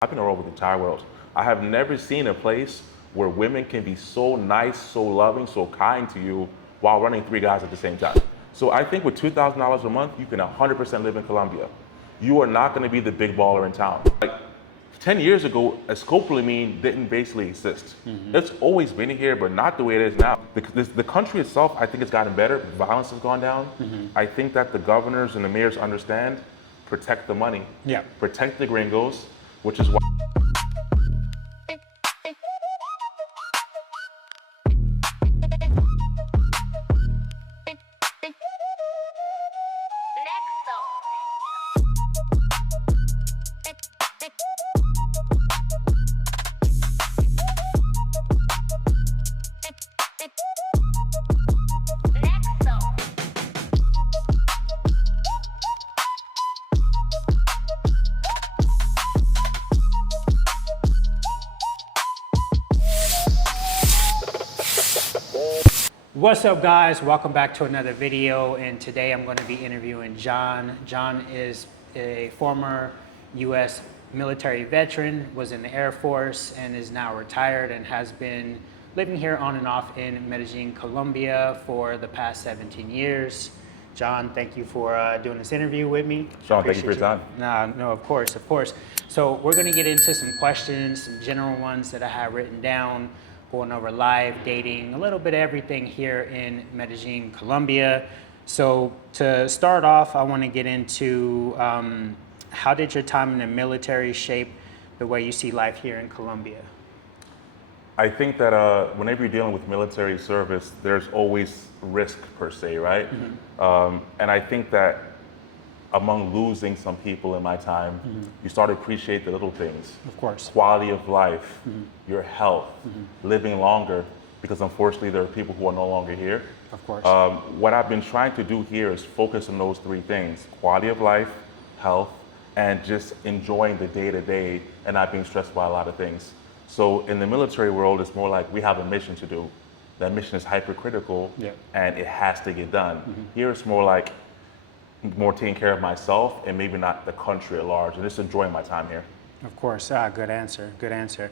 I've been all over the entire world. I have never seen a place where women can be so nice, so loving, so kind to you while running three guys at the same time. So I think with $2,000 a month, you can 100% live in Colombia. You are not going to be the big baller in town. Like 10 years ago, a scopolamine didn't basically exist. It's always been here, but not the way it is now. The country itself, I think it's gotten better. Violence has gone down. I think that the governors and the mayors understand, protect the money, protect the gringos, which is why. What's up, guys? Welcome back to another video, and today I'm going to be interviewing John. John is a former U.S. military veteran, was in the Air Force, and is now retired and has been living here on and off in Medellín, Colombia for the past 17 years. John, thank you for doing this interview with me. Sean, thank you for your time. No, of course, of course. So we're going to get into some questions, some general ones that I have written down, going over life, dating, a little bit of everything here in Medellín, Colombia. So to start off, I want to get into how did your time in the military shape the way you see life here in Colombia? I think that whenever you're dealing with military service, there's always risk per se, right? And I think that among losing some people in my time, you start to appreciate the little things. Of course. Quality of life, your health, living longer, because unfortunately there are people who are no longer here. Of course. What I've been trying to do here is focus on those three things: quality of life, health, and just enjoying the day-to-day and not being stressed by a lot of things. So in the military world, it's more like we have a mission to do. That mission is hypercritical, and it has to get done. Here it's more like more taking care of myself and maybe not the country at large, and just enjoying my time here. Of course. Good answer. Good answer.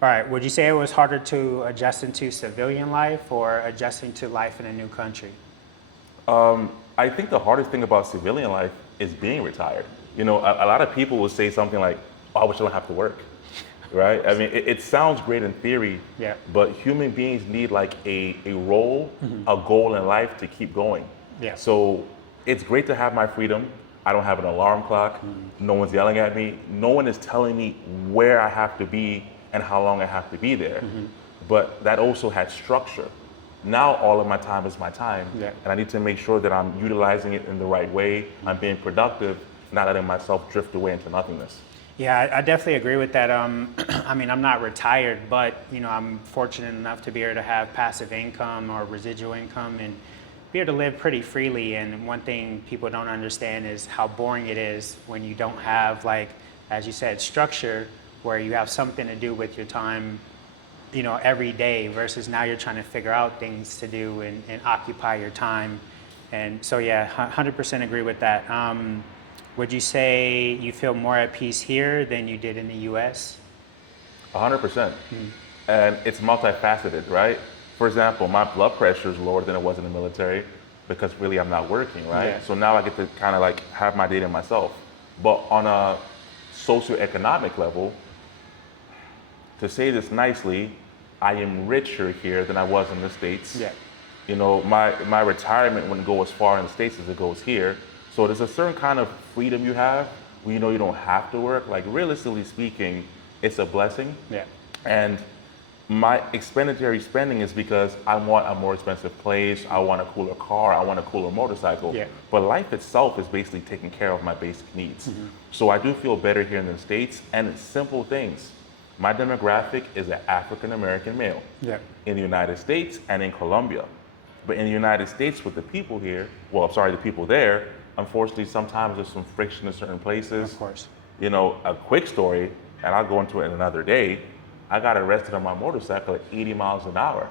All right. Would you say it was harder to adjust into civilian life or adjusting to life in a new country? I think the hardest thing about civilian life is being retired. You know, a lot of people will say something like, "Oh, I wish I don't have to work." Right? I mean, it sounds great in theory, but human beings need like a role, a goal in life to keep going. So it's great to have my freedom. I don't have an alarm clock. No one's yelling at me. No one is telling me where I have to be and how long I have to be there. But that also had structure. Now all of my time is my time, and I need to make sure that I'm utilizing it in the right way. I'm being productive, not letting myself drift away into nothingness. Yeah, I definitely agree with that. I mean, I'm not retired, but you know, I'm fortunate enough to be able to have passive income or residual income and be able to live pretty freely. And one thing people don't understand is how boring it is when you don't have, like, as you said, structure, where you have something to do with your time, you know, every day, versus now you're trying to figure out things to do and occupy your time. And so, yeah, 100% agree with that. Would you say you feel more at peace here than you did in the US? 100%. And it's multifaceted, right? For example, my blood pressure is lower than it was in the military because really I'm not working, right? So now I get to kind of like have my day to myself. But on a socioeconomic level, to say this nicely, I am richer here than I was in the States. You know, my retirement wouldn't go as far in the States as it goes here. So there's a certain kind of freedom you have where you know you don't have to work. Like, realistically speaking, it's a blessing. And my expendatory spending is because I want a more expensive place, I want a cooler car, I want a cooler motorcycle. But life itself is basically taking care of my basic needs. So I do feel better here in the States, and it's simple things. My demographic is an African-American male in the United States and in Colombia. But in the United States with the people here, well, I'm sorry, the people there, unfortunately, sometimes there's some friction in certain places. Of course. You know, a quick story, and I'll go into it in another day. I got arrested on my motorcycle at 80 miles an hour.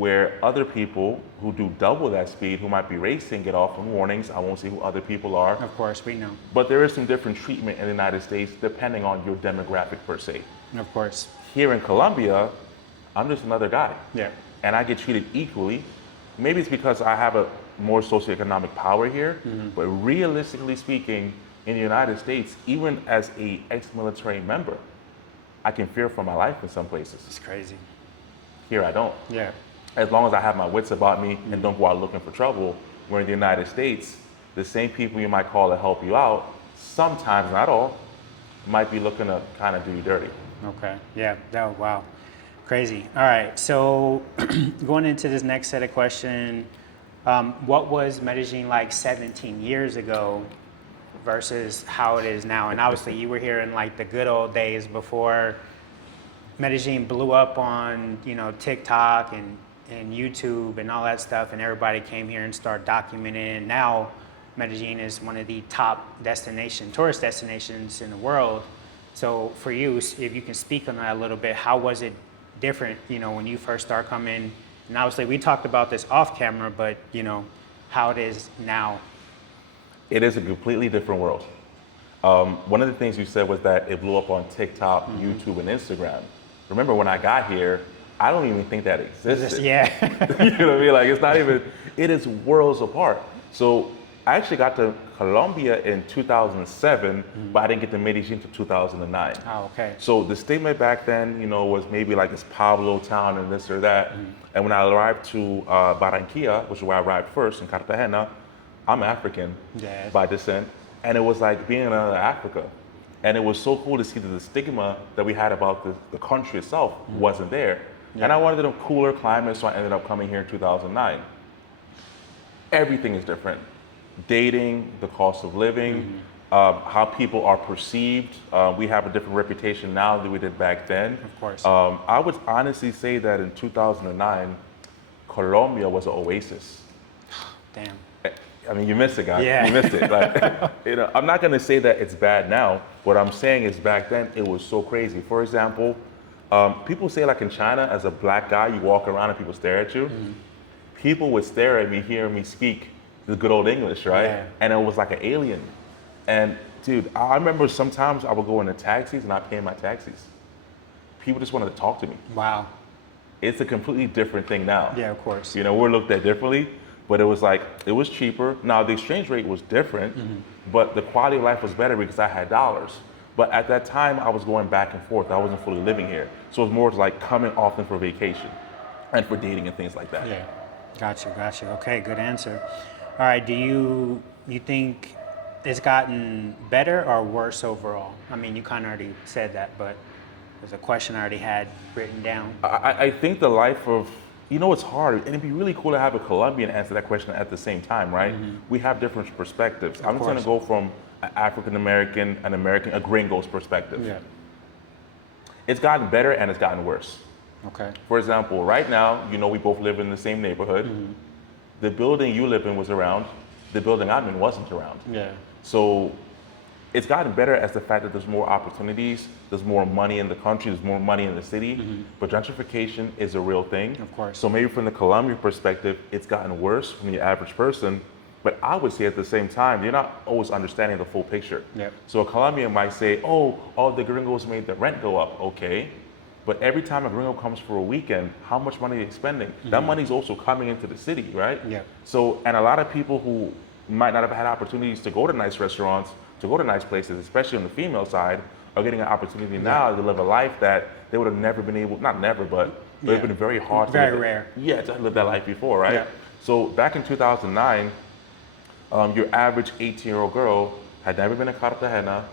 where other people who do double that speed, who might be racing, get off on warnings. I won't say who other people are. Of course, we know. But there is some different treatment in the United States depending on your demographic per se. Of course. Here in Colombia, I'm just another guy. Yeah. And I get treated equally. Maybe it's because I have a more socioeconomic power here, but realistically speaking, in the United States, even as a ex-military member, I can fear for my life in some places. It's crazy. Here I don't. Yeah. As long as I have my wits about me and don't go out looking for trouble, where in the United States, the same people you might call to help you out, sometimes, not all, might be looking to kind of do you dirty. Okay. Yeah. Oh, wow. Crazy. All right. So going into this next set of questions, what was Medellin like 17 years ago versus how it is now? And obviously you were here in like the good old days before Medellin blew up on, TikTok and YouTube and all that stuff, and everybody came here and started documenting. And now Medellin is one of the top tourist destinations in the world. So for you, if you can speak on that a little bit, how was it different, when you first start coming? And obviously we talked about this off camera, but how it is now. It is a completely different world. One of the things you said was that it blew up on TikTok, YouTube, and Instagram. Remember when I got here, I don't even think that existed. Yeah. You know what I mean? Like it's not even, it is worlds apart. So I actually got to Colombia in 2007, but I didn't get to Medellin until 2009. Oh, okay. So the stigma back then, was maybe like this Pablo town and this or that. And when I arrived to Barranquilla, which is where I arrived first, in Cartagena, I'm African by descent, and it was like being in another Africa. And it was so cool to see that the stigma that we had about the country itself wasn't there. Yeah. And I wanted a cooler climate, so I ended up coming here in 2009. Everything is different. Dating, the cost of living, how people are perceived. We have a different reputation now than we did back then. Of course. I would honestly say that in 2009, Colombia was an oasis. Damn. I mean, you missed it, guys. Yeah. You missed it. Like, I'm not going to say that it's bad now. What I'm saying is back then, it was so crazy. For example, people say like in China, as a black guy, you walk around and people stare at you. People would stare at me, hear me speak the good old English, right? Yeah. And it was like an alien. And dude, I remember sometimes I would go into taxis and not pay my taxis. People just wanted to talk to me. Wow. It's a completely different thing now. Yeah, of course. We're looked at differently. But it was like, it was cheaper. Now the exchange rate was different, but the quality of life was better because I had dollars. But at that time, I was going back and forth. I wasn't fully living here. So it was more like coming often for vacation and for dating and things like that. Yeah, got you. Okay, good answer. All right, do you think it's gotten better or worse overall? I mean, you kind of already said that, but there's a question I already had written down. I think the life of, it's hard, and it'd be really cool to have a Colombian answer that question at the same time, right? We have different perspectives. I'm just gonna go from an African American, a gringo's perspective. Yeah. It's gotten better and it's gotten worse. Okay. For example, right now, we both live in the same neighborhood. The building you live in was around, the building I'm in wasn't around. Yeah. So it's gotten better as the fact that there's more opportunities, there's more money in the country, there's more money in the city, but gentrification is a real thing. Of course. So maybe from the Colombian perspective, it's gotten worse from the average person, but I would say at the same time, you're not always understanding the full picture. Yep. So a Colombian might say, oh, all the gringos made the rent go up, okay. But every time a gringo comes for a weekend, how much money are they spending? That money's also coming into the city, right? Yeah. So, and a lot of people who might not have had opportunities to go to nice restaurants, to go to nice places, especially on the female side, are getting an opportunity now to live a life that they would have never been able, not never, but it would have been very hard very to live. rare. Yeah, to live that life before, right? Yeah. So back in 2009, your average 18-year-old girl had never been to Cartagena,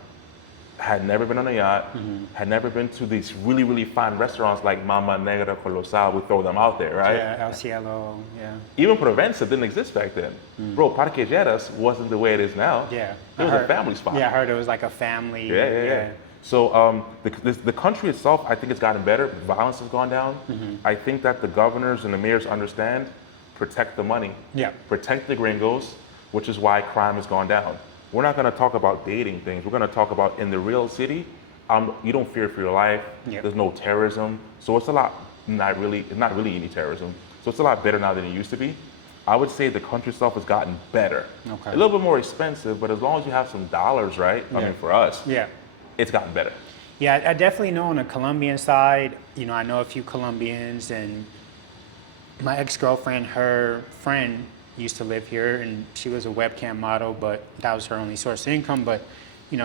had never been on a yacht, had never been to these really, really fine restaurants like Mama Negra, Colosal, we throw them out there, right? Yeah, El Cielo, yeah. Even Provenza didn't exist back then. Bro, Parque Lleras wasn't the way it is now. Yeah. It was a family spot. Yeah, I heard it was like a family. Yeah. So the country itself, I think it's gotten better. Violence has gone down. I think that the governors and the mayors understand, protect the money. Yeah. Protect the gringos, which is why crime has gone down. We're not going to talk about dating things. We're going to talk about in the real city, you don't fear for your life. Yep. There's no terrorism. So it's not really any terrorism. So it's a lot better now than it used to be. I would say the country itself has gotten better. Okay. A little bit more expensive, but as long as you have some dollars, right? I mean, for us, it's gotten better. Yeah, I definitely know on the Colombian side, I know a few Colombians, and my ex-girlfriend, her friend used to live here, and she was a webcam model, but that was her only source of income. But,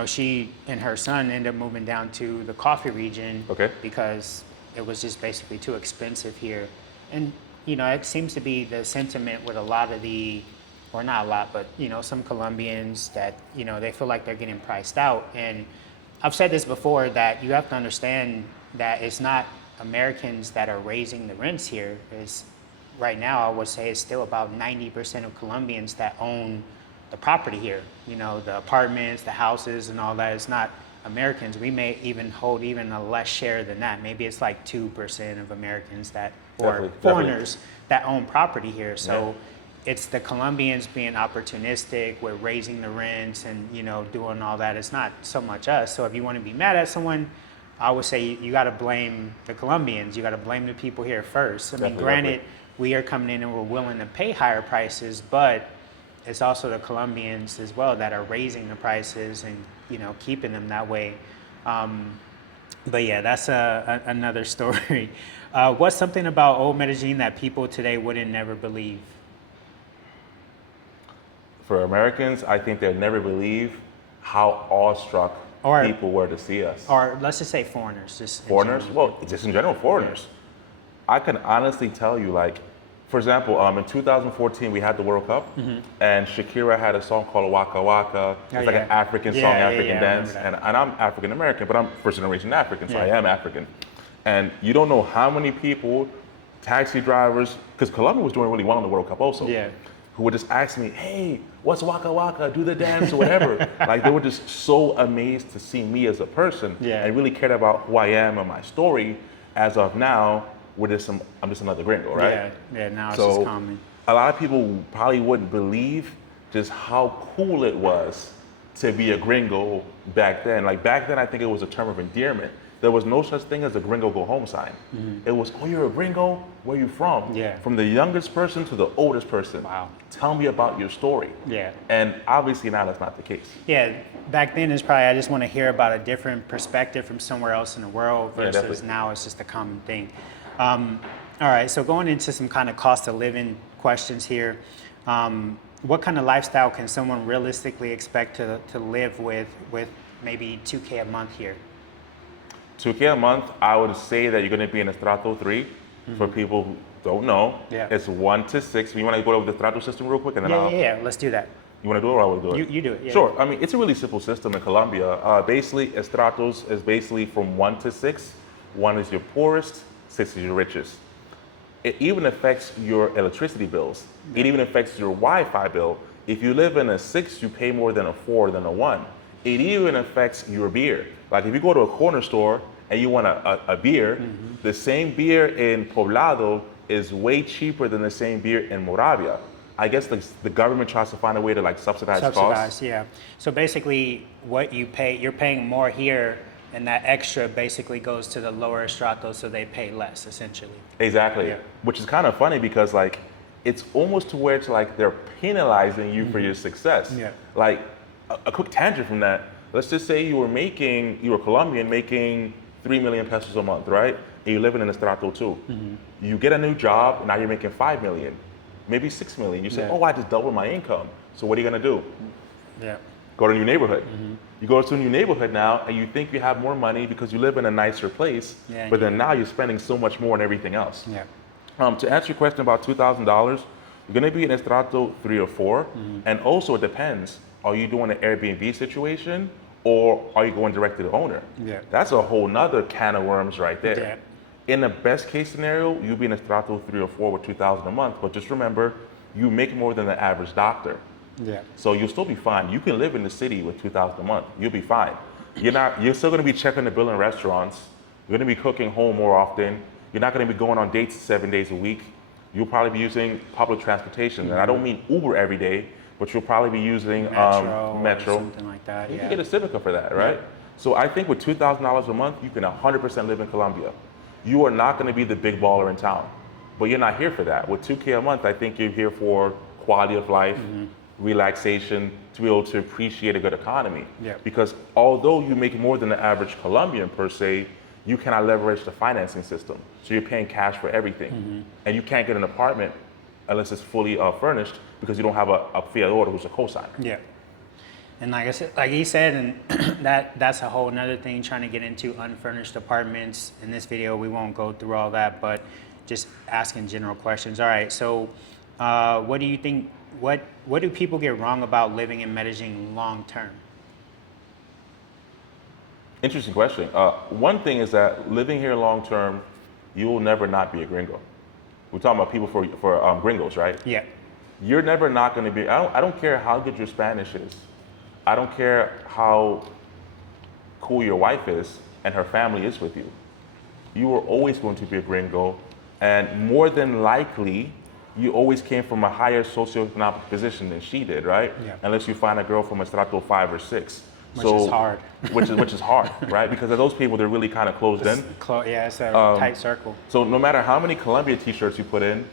she and her son ended up moving down to the coffee region because it was just basically too expensive here. And, it seems to be the sentiment with a lot of or not a lot, but, some Colombians that, they feel like they're getting priced out. And I've said this before, that you have to understand that it's not Americans that are raising the rents here. Right now, I would say it's still about 90% of Colombians that own the property here. The apartments, the houses, and all that. It's not Americans. We may even hold even a less share than that. Maybe it's like 2% of Americans or foreigners that own property here. So it's the Colombians being opportunistic with raising the rents and, doing all that. It's not so much us. So if you want to be mad at someone, I would say you got to blame the Colombians. You got to blame the people here first. I mean, granted, we are coming in and we're willing to pay higher prices, but it's also the Colombians as well that are raising the prices and, keeping them that way. But yeah, that's another story. What's something about old Medellin that people today wouldn't never believe? For Americans, I think they'll never believe how awestruck people were to see us. Or let's just say foreigners. Foreigners? Well, just in general, foreigners. I can honestly tell you, for example, in 2014, we had the World Cup, and Shakira had a song called Waka Waka. It's like an African song, African dance. And I'm African American, but I'm first generation African, so I am African. And you don't know how many people, taxi drivers, because Colombia was doing really well in the World Cup also, who would just ask me, hey, what's Waka Waka? Do the dance or whatever. They were just so amazed to see me as a person and really cared about who I am and my story. As of now, I'm just another gringo, right? Yeah, now it's just common. A lot of people probably wouldn't believe just how cool it was to be a gringo back then. Back then, I think it was a term of endearment. There was no such thing as a gringo go home sign. It was, oh, you're a gringo? Where are you from? From the youngest person to the oldest person. Wow. Tell me about your story. And obviously now that's not the case. Back then it's probably, I just want to hear about a different perspective from somewhere else in the world versus now it's just a common thing. All right, so going into some kind of cost of living questions here. What kind of lifestyle can someone realistically expect to live with maybe $2K a month here? $2K a month, I would say that you're going to be in a Strato 3. For people who don't know, it's 1 to 6. You want to go over the Strato system real quick? And then let's do that. You want to do it or I will do it? You do it. Sure. I mean, it's a really simple system in Colombia. Basically, Estratos is basically from 1 to 6. 1 is your poorest, 6 is your richest. It even affects your electricity bills. It even affects your Wi-Fi bill. If you live in a 6, you pay more than a 4 than a 1. It even affects your beer. If you go to a corner store and you want a beer, the same beer in Poblado is way cheaper than the same beer in Moravia. I guess the government tries to find a way to subsidize costs. So basically what you pay, you're paying more here, and that extra basically goes to the lower stratos, so they pay less, essentially. Exactly. Which is kind of funny because it's almost to where it's they're penalizing you for your success. A quick tangent from that. Let's just say you were Colombian making 3 million pesos a month, right? And you're living in a Strato 2. You get a new job, and now you're making 5 million, maybe 6 million. You say, oh, I just doubled my income. So what are you gonna do? Go to a new neighborhood. You go to a new neighborhood now, and you think you have more money because you live in a nicer place, but then now you're spending so much more on everything else. To answer your question about $2,000, you're gonna be in a Strato 3 or 4, and also it depends. Are you doing an Airbnb situation, or are you going direct to the owner? That's a whole nother can of worms right there. In the best case scenario, you'll be in a Strato 3 or 4 with $2,000 a month, but just remember, you make more than the average doctor. So you'll still be fine. You can live in the city with $2,000 a month. You'll be fine. You're still gonna be checking the bill in restaurants. You're gonna be cooking home more often. You're not gonna be going on dates 7 days a week. You'll probably be using public transportation. And I don't mean Uber every day, but you'll probably be using Metro. Or something like that. You can get a Civica for that, right? So I think with $2,000 a month, you can 100% live in Colombia. You are not gonna be the big baller in town, but you're not here for that. With 2K a month, I think you're here for quality of life, relaxation, to be able to appreciate a good economy. Yeah. Because although you make more than the average Colombian per se, you cannot leverage the financing system. So you're paying cash for everything. And you can't get an apartment unless it's fully furnished because you don't have a fiador who's a cosigner. Yeah. And like I said, like he said, and that's a whole nother thing, trying to get into unfurnished apartments. In this video, we won't go through all that, but just asking general questions. All right, so what do you think, what do people get wrong about living in Medellin long term? Interesting question. One thing is that living here long term, you will never not be a gringo. We're talking about people for gringos, right? Yeah. You're never not going to be. I don't care how good your Spanish is. I don't care how cool your wife is and her family is with you. You are always going to be a gringo, and more than likely, you always came from a higher socioeconomic position than she did, right? Yeah. Unless you find a girl from a strato 5 or 6. Which is hard. which is hard, right? Because of those people, they're really kind of closed in. Yeah, it's a tight circle. So no matter how many Colombian t-shirts you put in,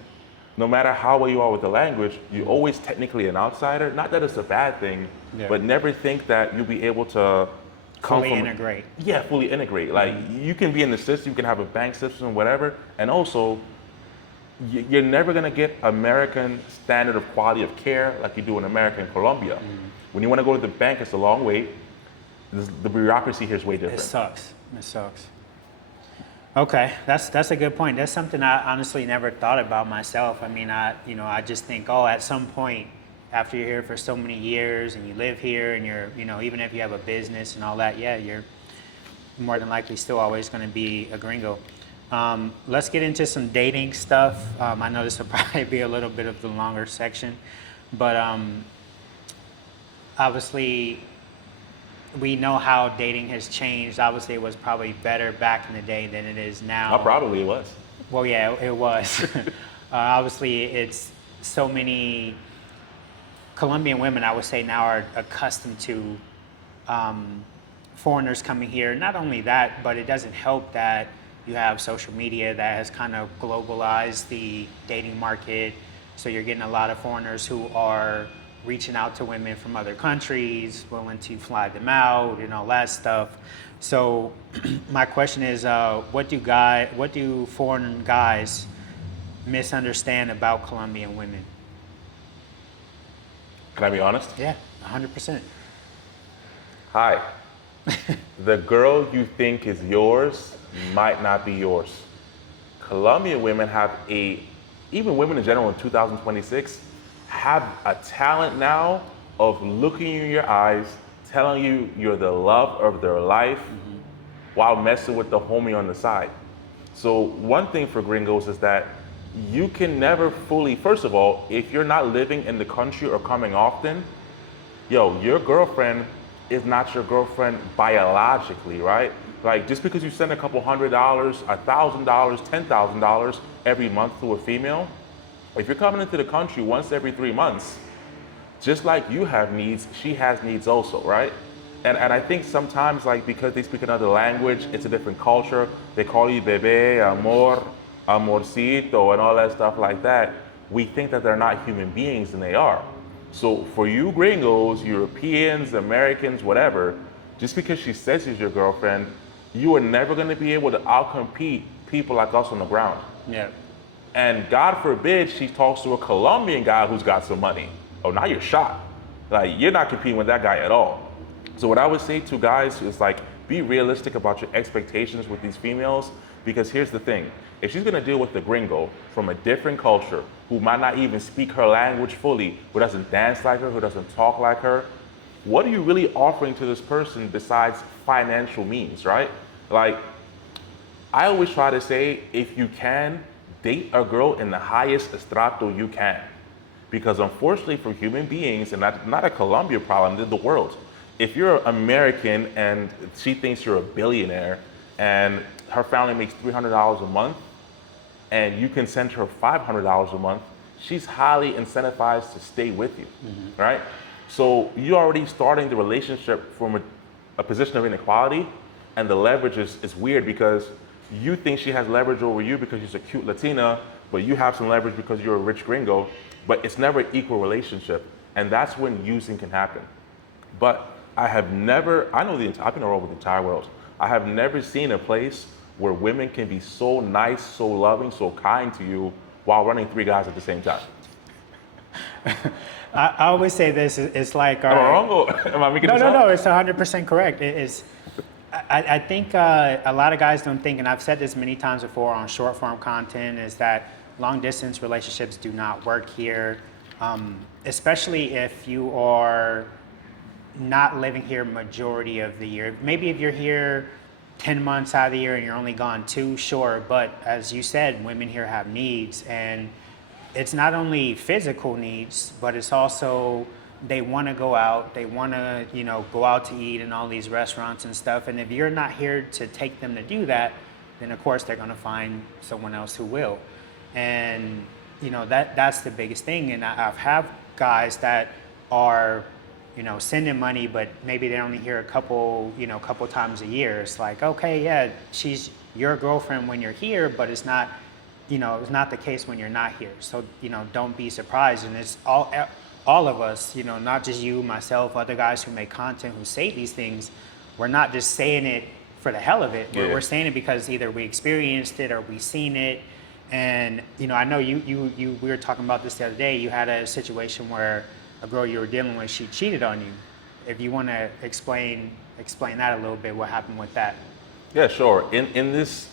no matter how well you are with the language, you're always technically an outsider. Not that it's a bad thing, but never think that you'll be able to fully integrate. Yeah, fully integrate. Like you can be in the system, you can have a bank system, whatever, and also you're never gonna get American standard of quality of care like you do in America and Colombia. When you want to go to the bank, it's a long wait. The bureaucracy here is way different. It sucks. It sucks. Okay, that's a good point. That's something I honestly never thought about myself. I mean, I just think, oh, at some point, after you're here for so many years and you live here and you're, even if you have a business and all that, yeah, you're more than likely still always going to be a gringo. Let's get into some dating stuff. I know this will probably be a little bit of the longer section, but obviously, we know how dating has changed. Obviously, it was probably better back in the day than it is now. Probably it was. Well, yeah, it was. Obviously, it's so many Colombian women, I would say, now are accustomed to foreigners coming here. Not only that, but it doesn't help that you have social media that has kind of globalized the dating market. So you're getting a lot of foreigners who are reaching out to women from other countries, willing to fly them out and all that stuff. So my question is, what do foreign guys misunderstand about Colombian women? Can I be honest? Yeah, 100%. Hi. The girl you think is yours might not be yours. Colombian women even women in general in 2026, have a talent now of looking you in your eyes, telling you you're the love of their life, while messing with the homie on the side. So one thing for gringos is that you can never fully, first of all, if you're not living in the country or coming often, your girlfriend is not your girlfriend biologically, right? Like just because you send a couple $100, $1,000, $10,000 every month to a female, if you're coming into the country once every 3 months, just like you have needs, she has needs also, right? And I think sometimes, like, because they speak another language, it's a different culture, they call you bebé, amor, amorcito, and all that stuff like that, we think that they're not human beings, and they are. So for you gringos, Europeans, Americans, whatever, just because she says she's your girlfriend, you are never gonna be able to outcompete people like us on the ground. Yeah. And God forbid she talks to a Colombian guy who's got some money. Oh, now you're shot. Like, you're not competing with that guy at all. So what I would say to guys is, like, be realistic about your expectations with these females, because here's the thing. If she's gonna deal with the gringo from a different culture, who might not even speak her language fully, who doesn't dance like her, who doesn't talk like her, what are you really offering to this person besides financial means, right? Like, I always try to say, if you can, date a girl in the highest estrato you can. Because unfortunately for human beings, and that's not a Colombia problem, in the world, if you're American and she thinks you're a billionaire and her family makes $300 a month and you can send her $500 a month, she's highly incentivized to stay with you, right? So you're already starting the relationship from a position of inequality, and the leverage is weird because you think she has leverage over you because she's a cute Latina, but you have some leverage because you're a rich gringo, but it's never an equal relationship. And that's when using can happen. But I've been all over the entire world. I have never seen a place where women can be so nice, so loving, so kind to you while running 3 guys at the same time. I always say this, it's like... Am I wrong or am I making this up? No, it's 100% correct. I think a lot of guys don't think, and I've said this many times before on short form content, is that long distance relationships do not work here, especially if you are not living here majority of the year. Maybe if you're here 10 months out of the year and you're only gone 2, sure, but as you said, women here have needs, and it's not only physical needs, but it's also they want to go out, they want to, go out to eat in all these restaurants and stuff. And if you're not here to take them to do that, then of course they're going to find someone else who will. And that's the biggest thing. And I've had guys that are, sending money, but maybe they're only here a couple times a year. It's like, okay, yeah, she's your girlfriend when you're here, but it's not, it's not the case when you're not here. So, don't be surprised. And it's all of us, not just you, myself, other guys who make content, who say these things. We're not just saying it for the hell of it. Yeah. We're saying it because either we experienced it or we seen it. And, I know we were talking about this the other day. You had a situation where a girl you were dealing with, she cheated on you. If you want to explain that a little bit, what happened with that? Yeah, sure. In this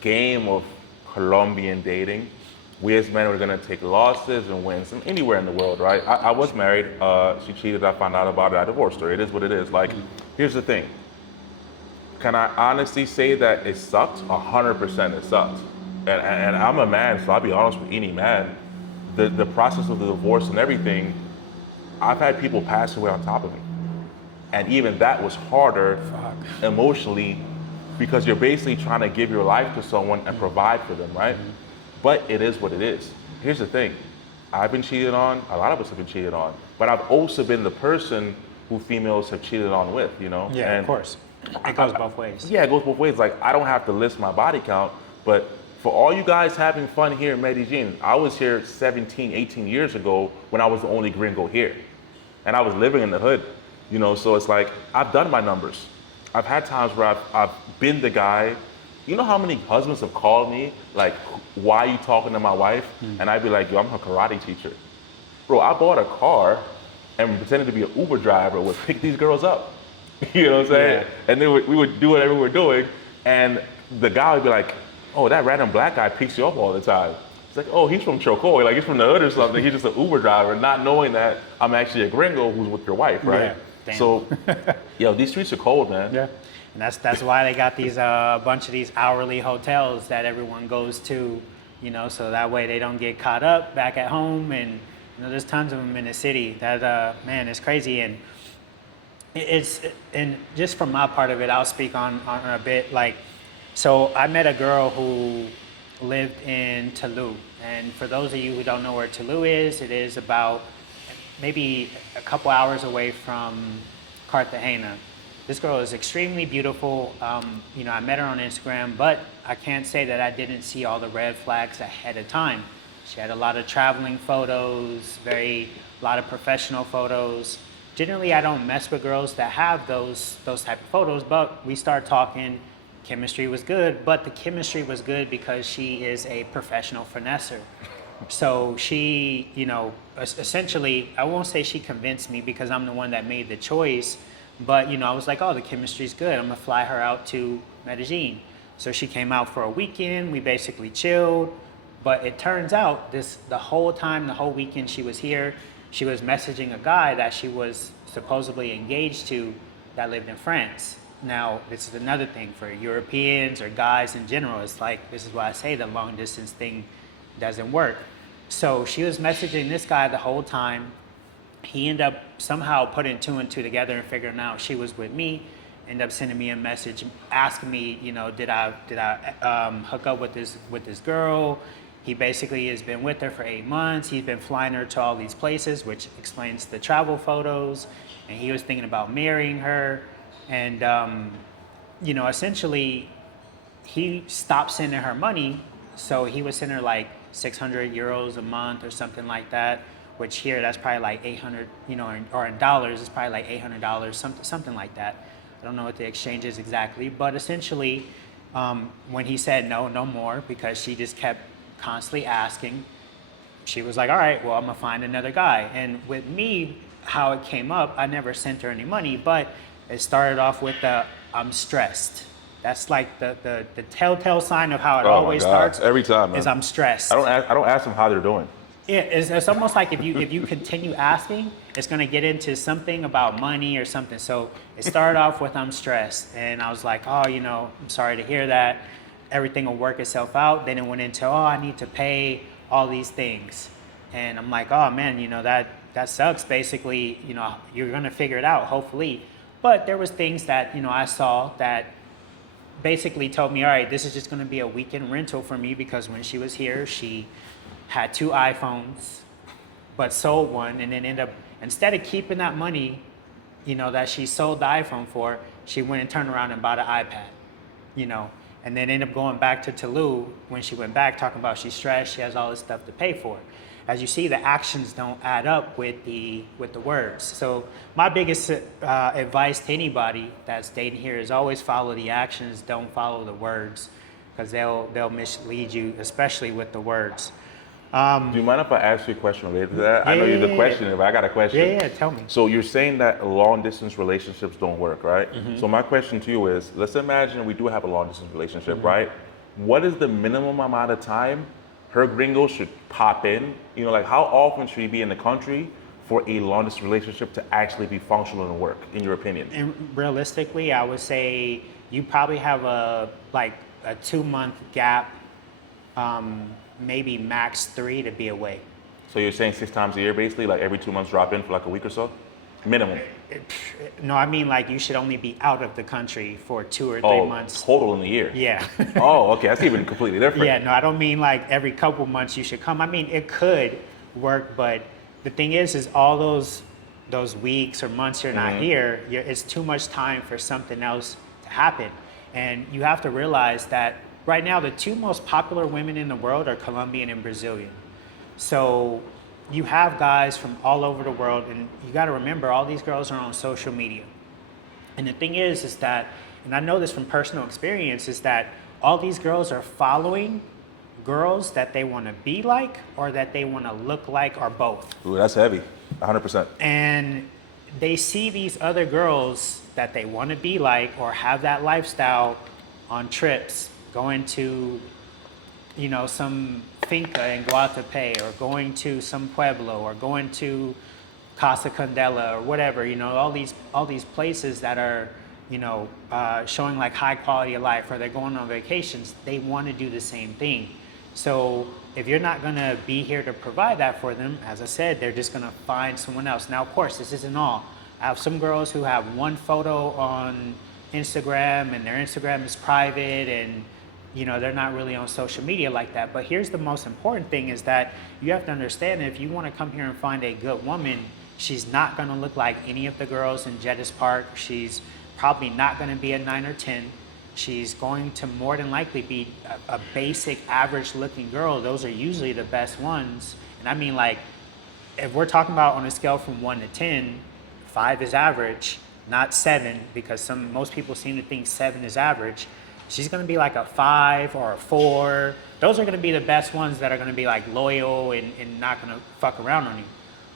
game of Colombian dating, we as men are gonna take losses and wins anywhere in the world, right? I was married, she cheated, I found out about it, I divorced her. It is what it is. Like, here's the thing. Can I honestly say that it sucked? 100% it sucked. And I'm a man, so I'll be honest with any man. The process of the divorce and everything, I've had people pass away on top of me. And even that was harder emotionally because you're basically trying to give your life to someone and provide for them, right? Mm-hmm. But it is what it is. Here's the thing. I've been cheated on, a lot of us have been cheated on, but I've also been the person who females have cheated on with, Yeah, and of course. It goes both ways. Yeah, it goes both ways. Like, I don't have to list my body count, but for all you guys having fun here in Medellín, I was here 17, 18 years ago when I was the only gringo here. And I was living in the hood, so it's like, I've done my numbers. I've had times where I've been the guy. You know how many husbands have called me, like, why are you talking to my wife? And I'd be like, yo, I'm her karate teacher. Bro, I bought a car and pretended to be an Uber driver, would pick these girls up. You know what I'm saying? Yeah. And then we would do whatever we were doing, and the guy would be like, oh, that random black guy picks you up all the time. It's like, oh, he's from Chocoy, like he's from the hood or something. He's just an Uber driver, not knowing that I'm actually a gringo who's with your wife, right? Yeah, so, these streets are cold, man. Yeah. And that's why they got these bunch of these hourly hotels that everyone goes to, so that way they don't get caught up back at home. And there's tons of them in the city. That man, it's crazy. And and just from my part of it, I'll speak on a bit. Like, so I met a girl who lived in Toulouse, and for those of you who don't know where Toulouse is, it is about maybe a couple hours away from Cartagena. This girl is extremely beautiful. I met her on Instagram, but I can't say that I didn't see all the red flags ahead of time. She had a lot of traveling photos, a lot of professional photos. Generally, I don't mess with girls that have those type of photos, but we start talking. Chemistry was good, but the chemistry was good because she is a professional finesser. So she, essentially, I won't say she convinced me because I'm the one that made the choice. But, I was like, oh, the chemistry's good. I'm going to fly her out to Medellín. So she came out for a weekend. We basically chilled. But it turns out the whole weekend she was here, she was messaging a guy that she was supposedly engaged to that lived in France. Now, this is another thing for Europeans or guys in general. It's like, this is why I say the long distance thing doesn't work. So she was messaging this guy the whole time. He ended up somehow putting 2 and 2 together and figuring out she was with me. Ended up sending me a message asking me, did I hook up with this girl? He basically has been with her for 8 months. He's been flying her to all these places, which explains the travel photos. And he was thinking about marrying her. And essentially, he stopped sending her money. So he was sending her like 600 euros a month or something like that, which here that's probably like 800, or in dollars, it's probably like $800, something like that. I don't know what the exchange is exactly, but essentially, when he said no more, because she just kept constantly asking, she was like, all right, well, I'm gonna find another guy. And with me, how it came up, I never sent her any money, but it started off with I'm stressed. That's like the telltale sign of how it always starts. Every time, man. Is I'm stressed. I don't ask them how they're doing. Yeah, it's almost like if you continue asking, it's gonna get into something about money or something. So it started off with I'm stressed, and I was like, oh, I'm sorry to hear that. Everything will work itself out. Then it went into, I need to pay all these things, and I'm like, oh man, that sucks. Basically, you're gonna figure it out, hopefully. But there was things that I saw that basically told me, all right, this is just gonna be a weekend rental for me, because when she was here, she had 2 iPhones, but sold one, and then instead of keeping that money, that she sold the iPhone for, she went and turned around and bought an iPad, and then ended up going back to Toulouse when she went back, talking about she's stressed, she has all this stuff to pay for. As you see, the actions don't add up with the words. So my biggest advice to anybody that's dating here is always follow the actions, don't follow the words, because they'll mislead you, especially with the words. Do you mind if I ask you a question related to that? I know you're the questioner, but I got a question. Yeah, tell me. So you're saying that long distance relationships don't work, right? Mm-hmm. So my question to you is, let's imagine we do have a long distance relationship, mm-hmm. right? What is the minimum amount of time her gringo should pop in? Like how often should he be in the country for a long distance relationship to actually be functional and work, in your opinion? And realistically, I would say you probably have a 2-month gap, maybe max 3 to be away. So you're saying 6 times a year, basically, like every 2 months drop in for like a week or so? Minimum. No, I mean like you should only be out of the country for 2 or 3 months. Total in the year? Yeah. Oh, okay, that's even completely different. Yeah, no, I don't mean like every couple months you should come. I mean, it could work, but the thing is all those weeks or months you're not here, it's too much time for something else to happen. And you have to realize that right now, the 2 most popular women in the world are Colombian and Brazilian. So you have guys from all over the world, and you got to remember, all these girls are on social media. And the thing is that, and I know this from personal experience, is that all these girls are following girls that they want to be like, or that they want to look like, or both. Ooh, that's heavy, 100%. And they see these other girls that they want to be like, or have that lifestyle on trips, going to, some finca in Guatapé, or going to some pueblo, or going to Casa Candela, or whatever, all these places that are, showing like high quality of life, or they're going on vacations. They want to do the same thing. So if you're not going to be here to provide that for them, as I said, they're just going to find someone else. Now, of course, this isn't all. I have some girls who have one photo on Instagram, and their Instagram is private, and they're not really on social media like that. But here's the most important thing, is that you have to understand that if you want to come here and find a good woman, she's not going to look like any of the girls in Jettis Park. She's probably not going to be a 9 or 10. She's going to more than likely be a basic, average looking girl. Those are usually the best ones. And I mean, like, if we're talking about on a scale from 1 to 10, 5 is average, not 7, because most people seem to think 7 is average. She's going to be like a 5 or a 4. Those are going to be the best ones that are going to be like loyal and not going to fuck around on you.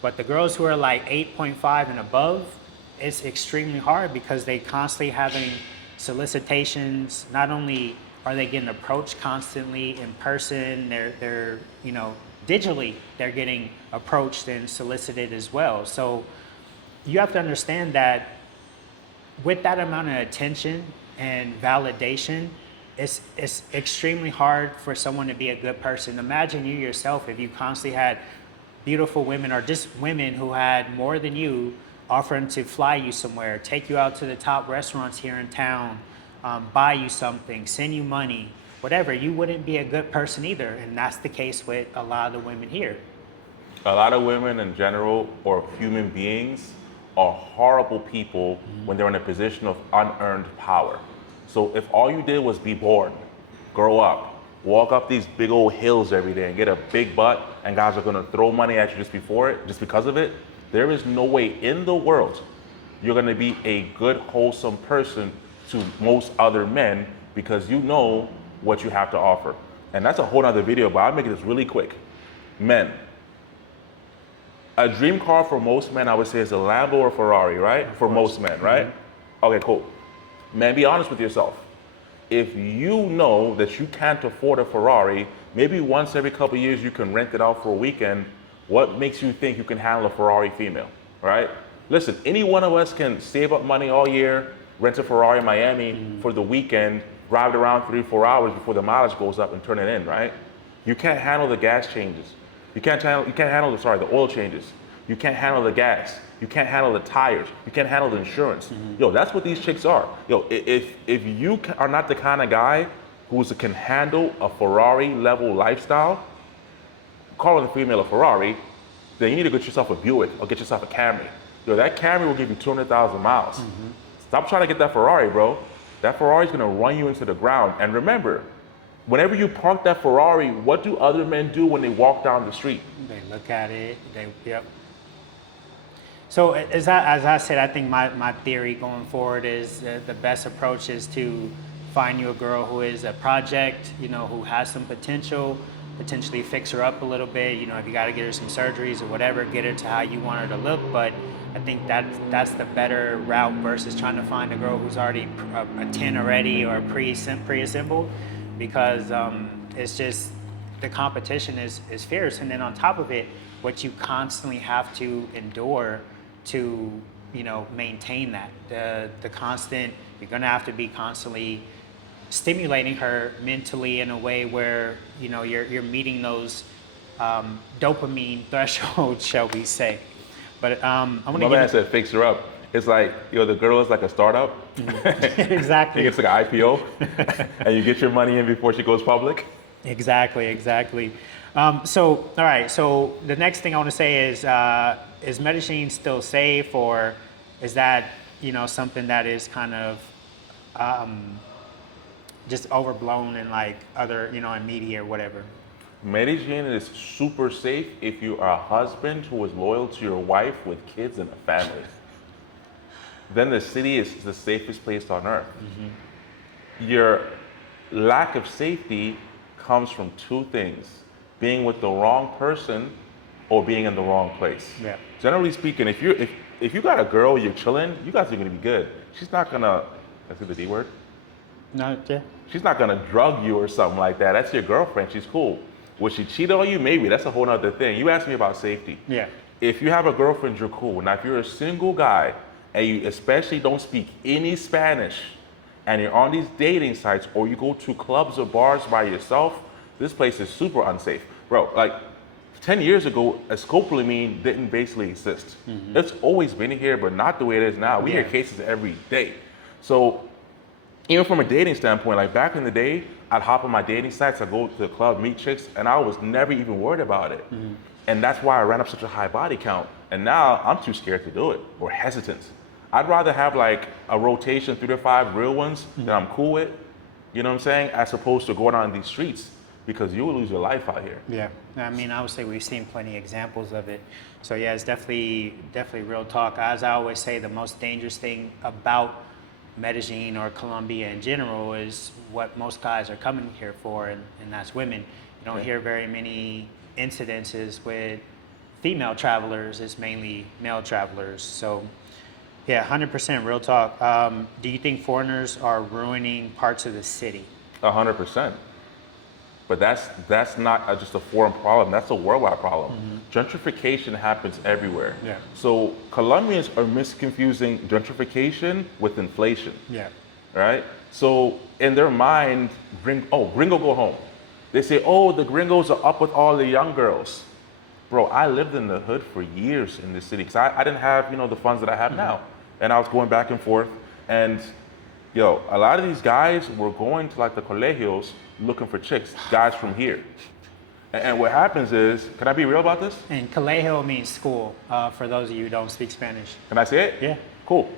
But the girls who are like 8.5 and above, it's extremely hard, because they constantly having solicitations. Not only are they getting approached constantly in person, they're digitally they're getting approached and solicited as well. So you have to understand that with that amount of attention and validation, it's extremely hard for someone to be a good person. Imagine you yourself, if you constantly had beautiful women, or just women who had more than you, offering to fly you somewhere, take you out to the top restaurants here in town, buy you something, send you money, whatever. You wouldn't be a good person either. And that's the case with a lot of the women here. A lot of women in general, or human beings, are horrible people when they're in a position of unearned power. So if all you did was be born, grow up, walk up these big old hills every day and get a big butt, and guys are gonna throw money at you just because of it, there is no way in the world you're gonna be a good, wholesome person to most other men because you know what you have to offer. And that's a whole other video, but I'll make this really quick. Men. A dream car for most men, I would say, is a Lambo or Ferrari, right? For most men, right? Okay, cool. Man, be honest with yourself. If you know that you can't afford a Ferrari, maybe once every couple of years you can rent it out for a weekend, what makes you think you can handle a Ferrari female, right? Listen, any one of us can save up money all year, rent a Ferrari in Miami for the weekend, drive it around 3-4 hours before the mileage goes up and turn it in, right? You can't handle the gas changes. You can't handle the oil changes. You can't handle the gas. You can't handle the tires. You can't handle the insurance. Yo, that's what these chicks are. Yo, if you are not the kind of guy who can handle a Ferrari level lifestyle, calling a female a Ferrari, then you need to get yourself a Buick or get yourself a Camry. Yo, that Camry will give you 200,000 miles. Stop trying to get that Ferrari, bro. That Ferrari's gonna run you into the ground. And remember, whenever you park that Ferrari, what do other men do when they walk down the street? They look at it. Yep. So as I said, I think my theory going forward is the best approach is to find you a girl who is a project, who has some potential, potentially fix her up a little bit. If you got to get her some surgeries or whatever, get her to how you want her to look. But I think that's the better route versus trying to find a girl who's already a 10 already or pre-assembled, because it's just the competition is fierce. And then on top of it, what you constantly have to endure to maintain that the constant, you're gonna have to be constantly stimulating her mentally in a way where you're meeting those dopamine thresholds, shall we say. But I'm gonna My man said fix her up. It's like, the girl is like a startup. Exactly. It's like an IPO and you get your money in before she goes public. Exactly. So, all right. So the next thing I want to say is Medellín still safe, or is that something that is kind of just overblown in like other in media or whatever? Medellín is super safe if you are a husband who is loyal to your wife with kids and a family. Then the city is the safest place on earth. Your lack of safety comes from two things: being with the wrong person or being in the wrong place. Yeah. Generally speaking, if you got a girl, you're chilling, you guys are gonna be good. She's not gonna, let's say the D word? No, yeah. She's not gonna drug you or something like that. That's your girlfriend, she's cool. Would she cheat on you? Maybe, that's a whole other thing. You asked me about safety. Yeah. If you have a girlfriend, you're cool. Now, if you're a single guy and you especially don't speak any Spanish and you're on these dating sites or you go to clubs or bars by yourself, this place is super unsafe. Bro, like 10 years ago, scopolamine didn't basically exist. It's always been here, but not the way it is now. We hear cases every day. So even from a dating standpoint, like back in the day, I'd hop on my dating sites, I'd go to the club, meet chicks, and I was never even worried about it. And that's why I ran up such a high body count. And now I'm too scared to do it or hesitant. I'd rather have like a rotation 3 to 5 real ones that I'm cool with, you know what I'm saying, as opposed to going on these streets, because you will lose your life out here. Yeah, I mean, I would say we've seen plenty of examples of it. So yeah, it's definitely real talk. As I always say, the most dangerous thing about Medellín or Colombia in general is what most guys are coming here for, and that's women. You don't hear very many incidences with female travelers. It's mainly male travelers. So yeah, 100% real talk. Do you think foreigners are ruining parts of the city? 100%. But that's not just a foreign problem. That's a worldwide problem. Gentrification happens everywhere. Yeah. So Colombians are misconfusing gentrification with inflation. Yeah. Right? So in their mind, gringo go home. They say, oh, the gringos are up with all the young girls. Bro, I lived in the hood for years in this city because I didn't have the funds that I have now. And I was going back and forth. And a lot of these guys were going to like the colegios looking for chicks, guys from here. And what happens is, can I be real about this? And colegio means school, for those of you who don't speak Spanish. Can I say it? Yeah. Cool.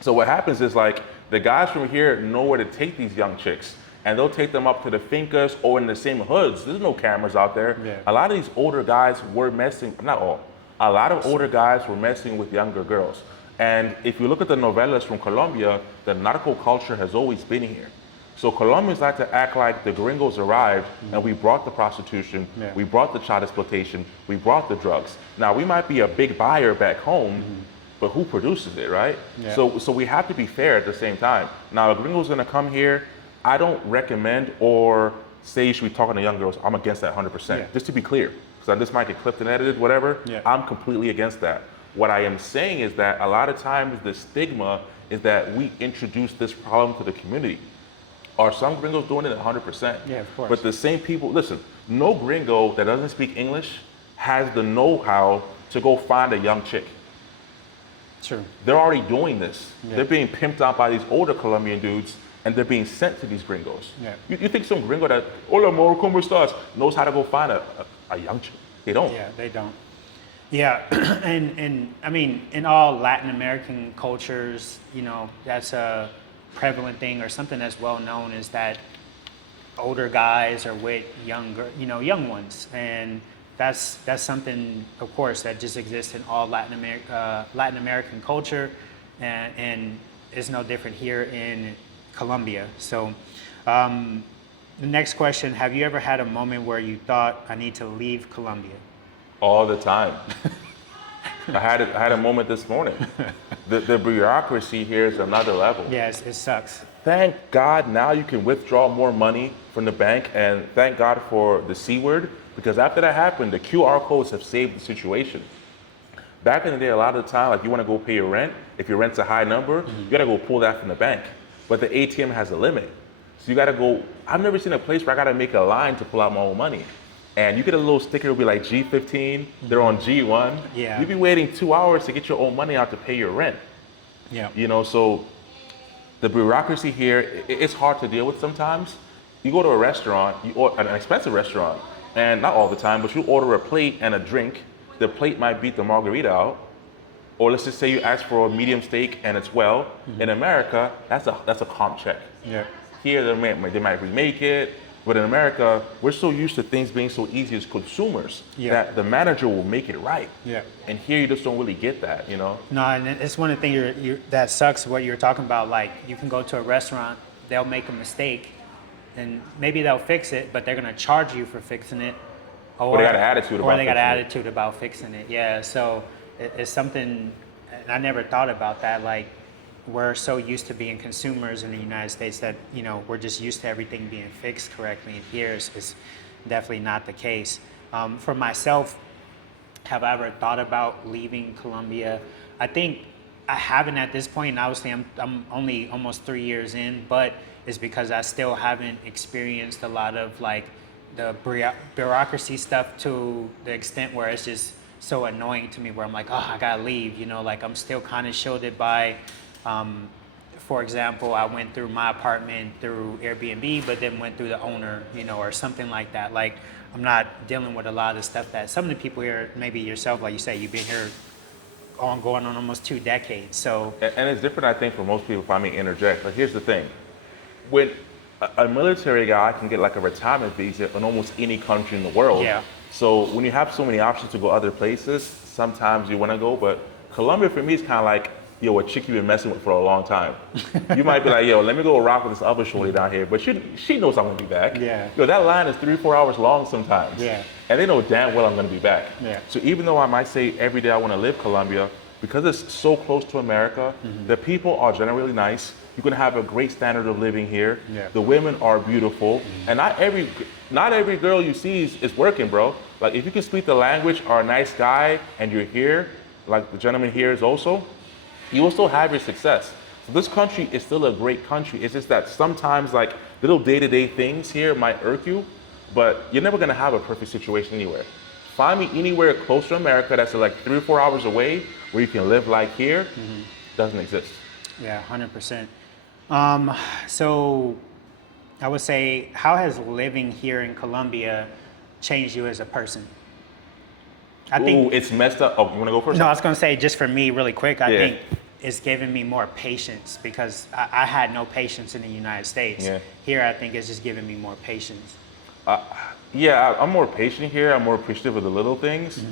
So what happens is like, the guys from here know where to take these young chicks. and they'll take them up to the fincas or in the same hoods. There's no cameras out there. Yeah. A lot of these older guys were messing, not all, a lot of older guys were messing with younger girls. And if you look at the novellas from Colombia, the narco culture has always been here. So Colombians like to act like the gringos arrived and we brought the prostitution, we brought the child exploitation, we brought the drugs. Now we might be a big buyer back home, but who produces it, right? Yeah. So we have to be fair at the same time. Now a gringo's gonna come here, I don't recommend or say you should be talking to young girls. I'm against that 100%, just to be clear. Because this might get clipped and edited, whatever, I'm completely against that. What I am saying is that a lot of times the stigma is that we introduce this problem to the community. Are some gringos doing it 100%? Yeah, of course. But the same people, listen, no gringo that doesn't speak English has the know-how to go find a young chick. True. They're already doing this. Yeah. They're being pimped out by these older Colombian dudes and they're being sent to these gringos. Yeah. You think some gringo that, hola amor, ¿cómo estás? Knows how to go find a young chick? They don't. Yeah, they don't. Yeah, and I mean, in all Latin American cultures, you know, that's a prevalent thing or something that's well known is that older guys are with young ones, and that's something, of course, that just exists in all Latin American culture, and is no different here in Colombia. So, the next question: have you ever had a moment where you thought, I need to leave Colombia? All the time. I had a moment this morning. The bureaucracy here is another level. Yes, it sucks. Thank God now you can withdraw more money from the bank, and thank God for the C word, because after that happened, the QR codes have saved the situation. Back in the day, a lot of the time, like you want to go pay your rent, if your rent's a high number, you got to go pull that from the bank. But the ATM has a limit. So you got to go, I've never seen a place where I got to make a line to pull out my own money. And you get a little sticker, it'll be like G15, they're on G1. Yeah. You'll be waiting 2 hours to get your own money out to pay your rent. Yeah. You know, so the bureaucracy here, it's hard to deal with sometimes. You go to a restaurant, an expensive restaurant, and not all the time, but you order a plate and a drink. The plate might beat the margarita out. Or let's just say you ask for a medium steak and it's well. In America, that's a comp check. Yeah. Here, they might remake it. But in America, we're so used to things being so easy as consumers that the manager will make it right. Yeah. And here you just don't really get that, you know? No, and it's one of the things that sucks, what you're talking about. Like, you can go to a restaurant, they'll make a mistake, and maybe they'll fix it, but they're going to charge you for fixing it. Or they got an attitude about Or they got an fixing it. attitude about fixing it, yeah. So it's something, and I never thought about that. Like, we're so used to being consumers in the United States that, you know, we're just used to everything being fixed correctly. And here is definitely not the case. For myself, have I ever thought about leaving Colombia? I think I haven't at this point. And obviously, I'm only almost 3 years in, but it's because I still haven't experienced a lot of like the bureaucracy stuff to the extent where it's just so annoying to me, where I'm like, oh, I gotta leave. You know, like I'm still kind of shielded by. For example, I went through my apartment through Airbnb, but then went through the owner, you know, or something like that. Like, I'm not dealing with a lot of the stuff that some of the people here, maybe yourself, like you say, you've been here going on almost 2 decades. So, And it's different, I think, for most people, if I may interject. Like, here's the thing. When a military guy can get like a retirement visa in almost any country in the world. Yeah. So when you have so many options to go other places, sometimes you want to go. But Colombia, for me, is kind of like, yo, a chick you've been messing with for a long time. You might be like, yo, let me go rock with this other shorty down here. But she knows I'm going to be back. Yeah. Yo, that line is 3 or 4 hours long sometimes. Yeah. And they know damn well I'm going to be back. Yeah. So even though I might say every day I want to live Colombia, because it's so close to America, the people are generally nice. You can have a great standard of living here. Yeah. The women are beautiful. And not every girl you see is working, bro. Like, if you can speak the language, are a nice guy, and you're here, like the gentleman here is also, you will still have your success. So this country is still a great country. It's just that sometimes like little day-to-day things here might irk you, but you're never gonna have a perfect situation anywhere. Find me anywhere close to America that's like 3 or 4 hours away where you can live like here, doesn't exist. yeah, 100%. So I would say, how has living here in Colombia changed you as a person? I think Ooh, it's messed up. Oh, you wanna go first? No, I was going to say, just for me, really quick, I Yeah. think it's given me more patience because I had no patience in the United States. Yeah. Here, I think it's just giving me more patience. Yeah, I'm more patient here. I'm more appreciative of the little things.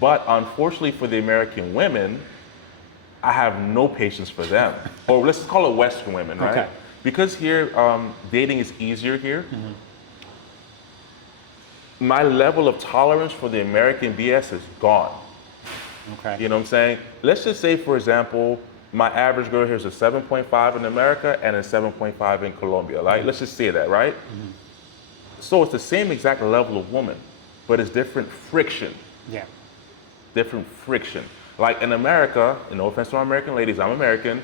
But unfortunately for the American women, I have no patience for them. Or let's just call it Western women, right? Okay. Because here, dating is easier here. My level of tolerance for the American BS is gone. Okay. You know what I'm saying? Let's just say, for example, my average girl here is a 7.5 in America and a 7.5 in Colombia, right? Let's just say that, right? So it's the same exact level of woman, but it's different friction. Yeah. Different friction. Like in America, and no offense to our American ladies, I'm American,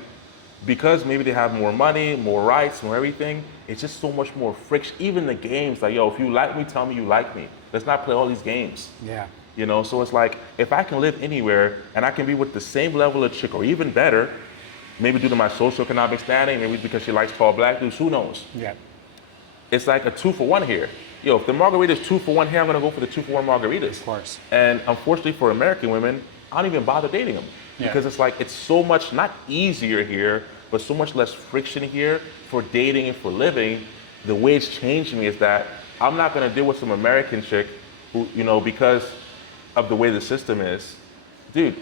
because maybe they have more money, more rights, more everything, it's just so much more friction. Even the games, like, yo, if you like me, tell me you like me. Let's not play all these games. Yeah. You know, so it's like, if I can live anywhere and I can be with the same level of chick or even better, maybe due to my socioeconomic standing, maybe because she likes tall black dudes, who knows? Yeah. It's like a 2-for-1 here. Yo, if the margarita's 2-for-1 here, I'm gonna go for the 2-for-1 margaritas. Of course. And unfortunately for American women, I don't even bother dating them. Yeah. Because it's like, it's so much, not easier here, but so much less friction here for dating and for living. The way it's changed me is that I'm not gonna deal with some American chick who, you know, because of the way the system is. Dude,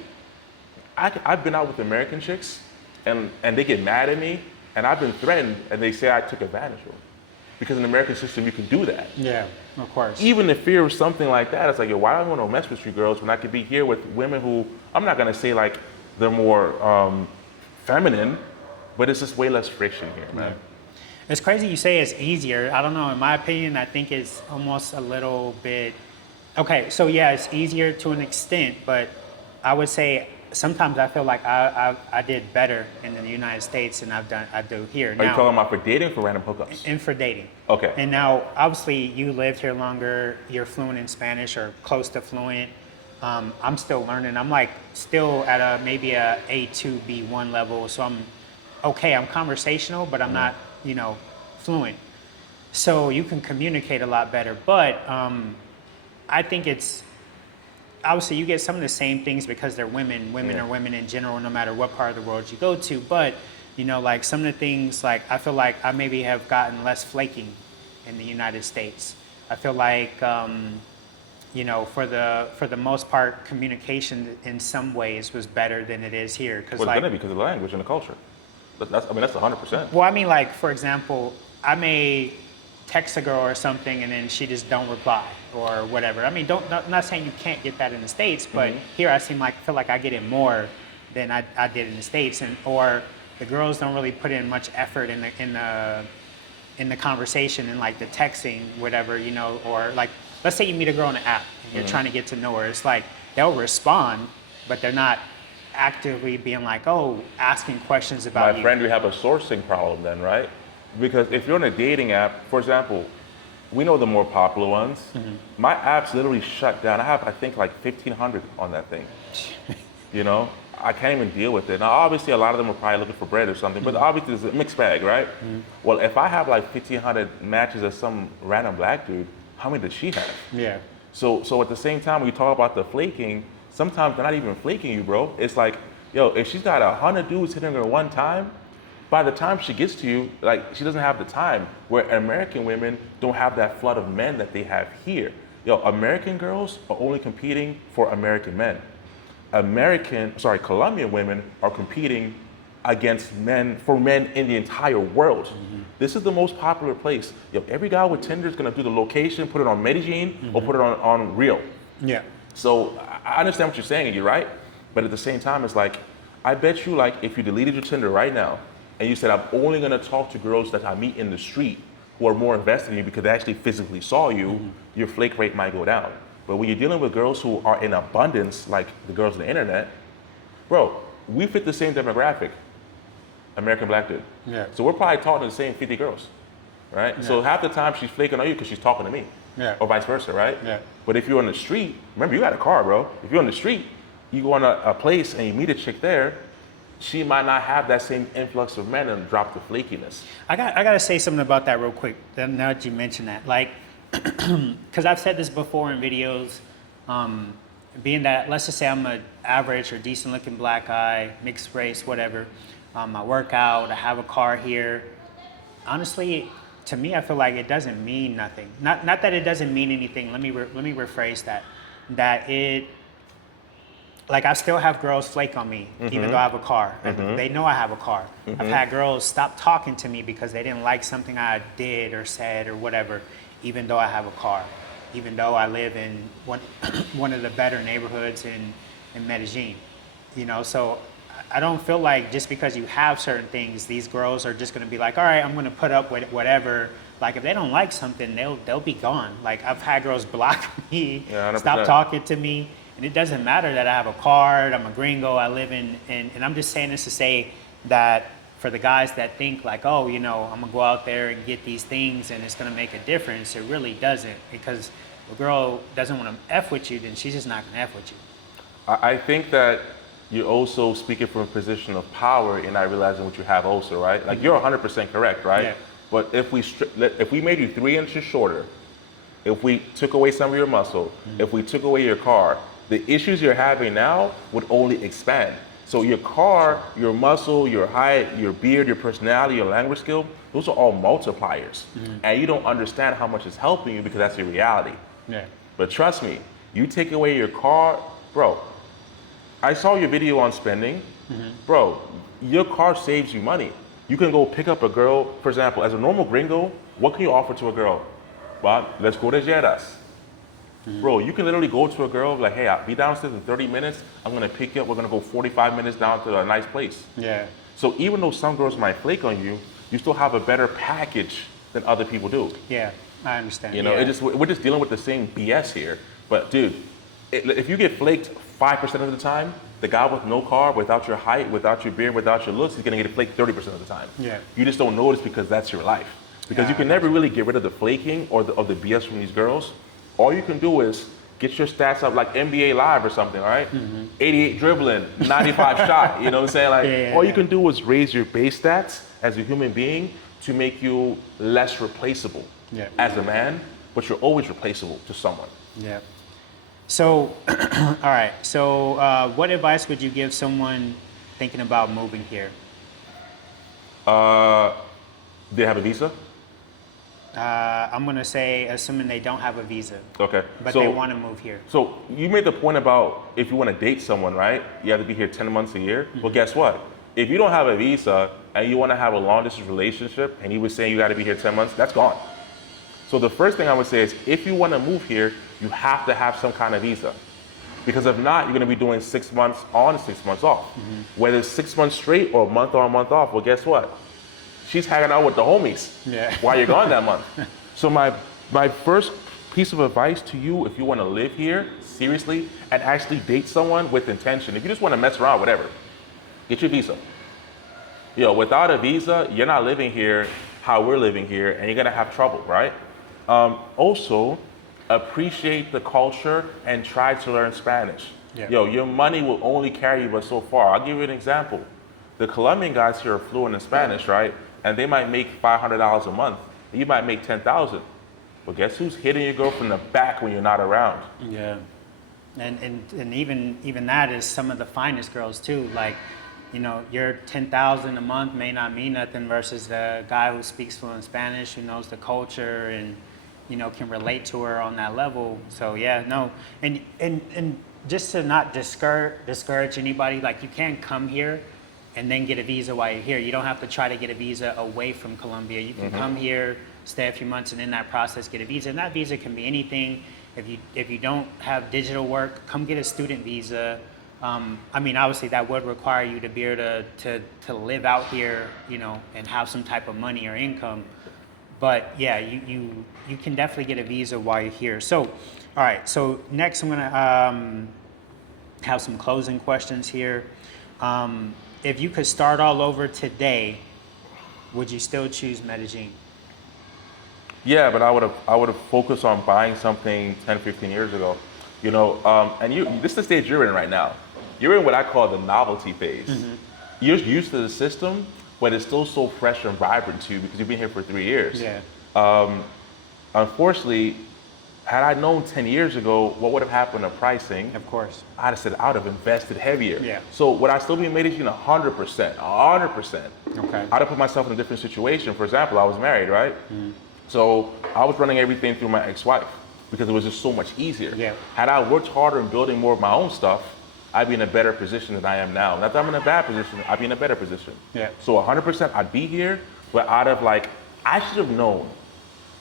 I've been out with American chicks and they get mad at me and I've been threatened and they say I took advantage of them. Because in the American system, you can do that. Yeah, of course. Even the fear of something like that, it's like, yo, why do I want to mess with you girls when I could be here with women who, I'm not gonna say like they're more feminine, but it's just way less friction here, man. Yeah. It's crazy you say it's easier. I don't know, in my opinion, I think it's almost a little bit, okay, so yeah, it's easier to an extent, but I would say sometimes I feel like I did better in the United States than I do here. Are now, you talking about for dating or for random hookups? and for dating. Okay. And now, obviously, you lived here longer. You're fluent in Spanish or close to fluent. I'm still learning. I'm like still at maybe a A2, B1 level. So I'm okay. I'm conversational, but I'm not, fluent. So you can communicate a lot better. But I think it's obviously you get some of the same things because they're women. Women are women in general, no matter what part of the world you go to. But like some of the things, like I feel like I maybe have gotten less flaking in the United States. I feel like, for the most part, communication in some ways was better than it is here. Well, it's gonna be because of the language and the culture. That's 100%. Well, I mean, like for example, I may text a girl or something and then she just don't reply or whatever. I mean, I'm not saying you can't get that in the States, but here I feel like I get it more than I did in the States, or the girls don't really put in much effort in the conversation and like the texting, whatever, or like let's say you meet a girl on an app and you're trying to get to know her. It's like they'll respond, but they're not actively being like, asking questions about you. My friend, we have a sourcing problem then, right? Because if you're on a dating app, for example, we know the more popular ones. My app's literally shut down. I have, I think, like 1,500 on that thing. I can't even deal with it. Now, obviously, a lot of them are probably looking for bread or something, but obviously, it's a mixed bag, right? Well, if I have like 1,500 matches of some random black dude, how many does she have? Yeah. So at the same time, when you talk about the flaking, sometimes they're not even flaking you, bro. It's like, yo, if she's got 100 dudes hitting her one time, by the time she gets to you, like, she doesn't have the time, where American women don't have that flood of men that they have here. Yo, American girls are only competing for American men. Colombian women are competing against men in the entire world. This is the most popular place. Yo, every guy with Tinder is gonna do the location, put it on Medellín, or put it on Rio. Yeah. So I understand what you're saying, and you're right, but at the same time, it's like, I bet you, like, if you deleted your Tinder right now, and you said, I'm only gonna talk to girls that I meet in the street who are more invested in you because they actually physically saw you, your flake rate might go down. But when you're dealing with girls who are in abundance, like the girls on the internet, bro, we fit the same demographic, American black dude. Yeah. So we're probably talking to the same 50 girls, right? Yeah. So half the time she's flaking on you because she's talking to me, or vice versa, right? Yeah. But if you're on the street, remember, you got a car, bro. If you're on the street, you go on a place and you meet a chick there, she might not have that same influx of men and drop the flakiness. I gotta say something about that real quick. Now that you mention that, like, because I've said this before in videos, being that, let's just say I'm an average or decent looking black guy, mixed race, whatever. I work out, I have a car here. Honestly, to me, I feel like it doesn't mean nothing. Not that it doesn't mean anything. Let me rephrase that. That it, like, I still have girls flake on me, even though I have a car. They know I have a car. I've had girls stop talking to me because they didn't like something I did or said or whatever, even though I have a car, even though I live in one of the better neighborhoods in Medellin. You know, so I don't feel like just because you have certain things, these girls are just gonna be like, all right, I'm gonna put up with whatever. Like, if they don't like something, they'll be gone. Like, I've had girls block me, stop talking to me. And it doesn't matter that I have a card, I'm a gringo, I live in, and I'm just saying this to say that for the guys that think like, oh, you know, I'm gonna go out there and get these things and it's gonna make a difference, it really doesn't. Because if a girl doesn't wanna F with you, then she's just not gonna F with you. I think that you're also speaking from a position of power and not realizing what you have also, right? Like, you're 100% correct, right? Yeah. But if we made you 3 inches shorter, if we took away some of your muscle, if we took away your car, the issues you're having now would only expand. So your car, your muscle, your height, your beard, your personality, your language skill, those are all multipliers. And you don't understand how much it's helping you because that's your reality. Yeah. But trust me, you take away your car, bro, I saw your video on spending. Bro, your car saves you money. You can go pick up a girl, for example, as a normal gringo, what can you offer to a girl? Well, let's go to Jeras. Bro, you can literally go to a girl like, hey, I'll be downstairs in 30 minutes. I'm gonna pick you up. We're gonna go 45 minutes down to a nice place. Yeah. So even though some girls might flake on you, you still have a better package than other people do. Yeah, I understand. You know, we're just dealing with the same BS here. But dude, if you get flaked 5% of the time, the guy with no car, without your height, without your beard, without your looks, he's gonna get flaked 30% of the time. Yeah. You just don't notice because that's your life. Because you can never really get rid of the flaking or of the BS from these girls. All you can do is get your stats up like NBA Live or something, all right? 88 dribbling, 95 shot, you know what I'm saying? Like, all you can do is raise your base stats as a human being to make you less replaceable as a man, but you're always replaceable to someone. Yeah. So, all right. So, what advice would you give someone thinking about moving here? They have a visa? I'm gonna say, assuming they don't have a visa, Okay. but So- they want to move here. So you made the point about if you want to date someone, right? You have to be here 10 months a year. Well, guess what? If you don't have a visa and you want to have a long distance relationship and he was saying you got to be here 10 months, that's gone. So the first thing I would say is if you want to move here, you have to have some kind of visa. Because if not, you're going to be doing 6 months on and 6 months off. Whether it's 6 months straight or a month on, month off, well, guess what? She's hanging out with the homies while you're gone that month. So my first piece of advice to you, if you want to live here seriously and actually date someone with intention, if you just want to mess around, whatever, get your visa. You know, without a visa, you're not living here how we're living here, and you're gonna have trouble, right? Also, appreciate the culture and try to learn Spanish. Yo, your money will only carry you but so far. I'll give you an example. The Colombian guys here are fluent in Spanish, right? And they might make $500 a month. You might make 10,000. But guess who's hitting your girl from the back when you're not around? Yeah. And even that is some of the finest girls too. Like, you know, your 10,000 a month may not mean nothing versus the guy who speaks fluent Spanish, who knows the culture and, you know, can relate to her on that level. So yeah, no. And just to not discourage anybody, like, you can't come here and then get a visa while you're here. You don't have to try to get a visa away from Colombia. You can come here, stay a few months, and in that process get a visa. And that visa can be anything. If you don't have digital work, come get a student visa. I mean, obviously that would require you to be able to live out here, you know, and have some type of money or income. But yeah, you can definitely get a visa while you're here. So, all right. So next, I'm gonna have some closing questions here. If you could start all over today, would you still choose Medellin? Yeah, but I would have focused on buying something 10, 15 years ago. You know, and this is the stage you're in right now. You're in what I call the novelty phase. You're used to the system, but it's still so fresh and vibrant to you because you've been here for 3 years. Yeah. Unfortunately, Had I known 10 years ago what would have happened to pricing, Of course. I'd have said I would have invested heavier. Yeah. So would I still be in Medellin? 100%, 100%. Okay. I'd have put myself in a different situation. For example, I was married, right? So I was running everything through my ex-wife because it was just so much easier. Yeah. Had I worked harder in building more of my own stuff, I'd be in a better position than I am now. Not that I'm in a bad position, I'd be in a better position. Yeah. So 100% I'd be here, but out of like, I should have known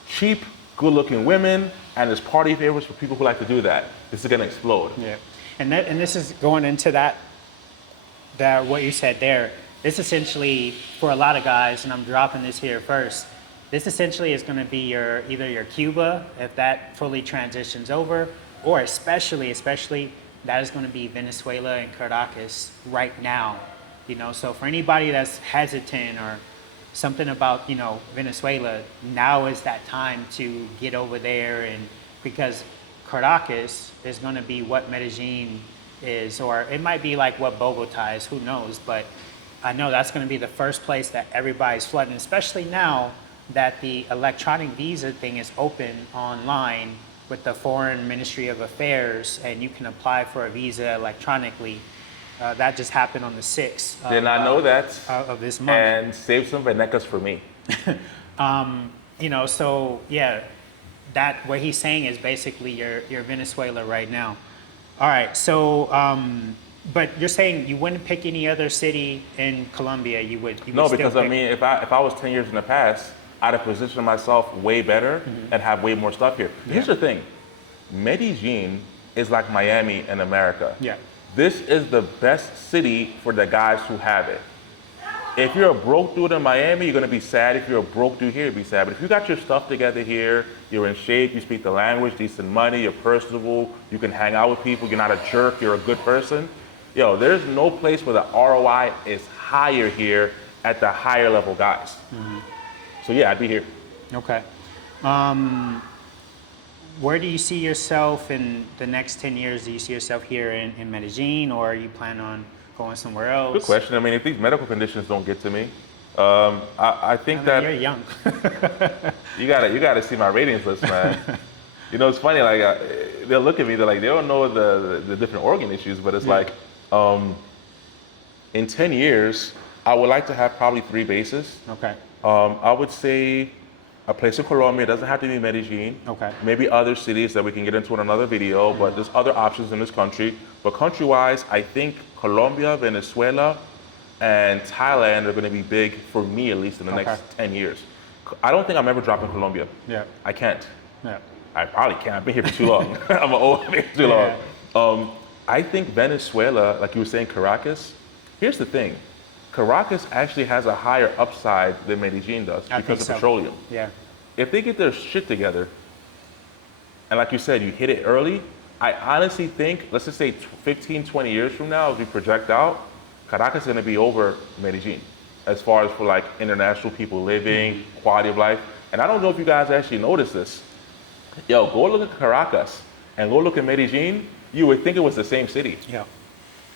cheap, good-looking women, and there's party favors for people who like to do that. This is gonna explode. Yeah, and this is going into that what you said there. This essentially, for a lot of guys, and I'm dropping this here first, this essentially is going to be either your Cuba, if that fully transitions over, or especially that is going to be Venezuela and Caracas right now. You know, so for anybody that's hesitant or something about, you know, Venezuela, now is that time to get over there, and because Caracas is going to be what Medellin is, or it might be like what Bogota is, who knows, but I know that's going to be the first place that everybody's flooding, especially now that the electronic visa thing is open online with the Foreign Ministry of Affairs, and you can apply for a visa electronically. That just happened on the 6th Did I know that? Of this month. And save some venecas for me. You know, so yeah, that what he's saying is basically your Venezuela right now. All right, so but you're saying you wouldn't pick any other city in Colombia. You would No, still because pick, I mean, if I was 10 years in the past, I'd have positioned myself way better and have way more stuff here. Here's the thing, Medellin is like Miami in America. Yeah. This is the best city for the guys who have it. If you're a broke dude in Miami, you're gonna be sad. If you're a broke dude here, you'll be sad. But if you got your stuff together here, you're in shape, you speak the language, decent money, you're personable, you can hang out with people, you're not a jerk, you're a good person. Yo, there's no place where the ROI is higher here at the higher level guys. So yeah, I'd be here. Okay. Where do you see yourself in the next 10 years? Do you see yourself here in Medellin, or you plan on going somewhere else? Good question. I mean, if these medical conditions don't get to me, I think that you're young. you gotta see my ratings list, man. You know, it's funny. Like they'll look at me, they're like, they don't know the different organ issues, but it's like, in 10 years, I would like to have probably 3 bases. Okay. I would say a place in Colombia. It doesn't have to be Medellin. Okay. Maybe other cities that we can get into in another video, but there's other options in this country. But country-wise, I think Colombia, Venezuela, and Thailand are going to be big for me, at least in the next 10 years. I don't think I'm ever dropping Colombia. Yeah. I can't. Yeah. I probably can't. I've been here for too long. I'm old. I've been here too long. I think Venezuela, like you were saying, Caracas. Here's the thing. Caracas actually has a higher upside than Medellin does because of petroleum. Yeah. If they get their shit together, and like you said, you hit it early, I honestly think, let's just say 15, 20 years from now, as we project out, Caracas is going to be over Medellin as far as for like international people living, quality of life. And I don't know if you guys actually noticed this. Yo, go look at Caracas and go look at Medellin, you would think it was the same city. Yeah.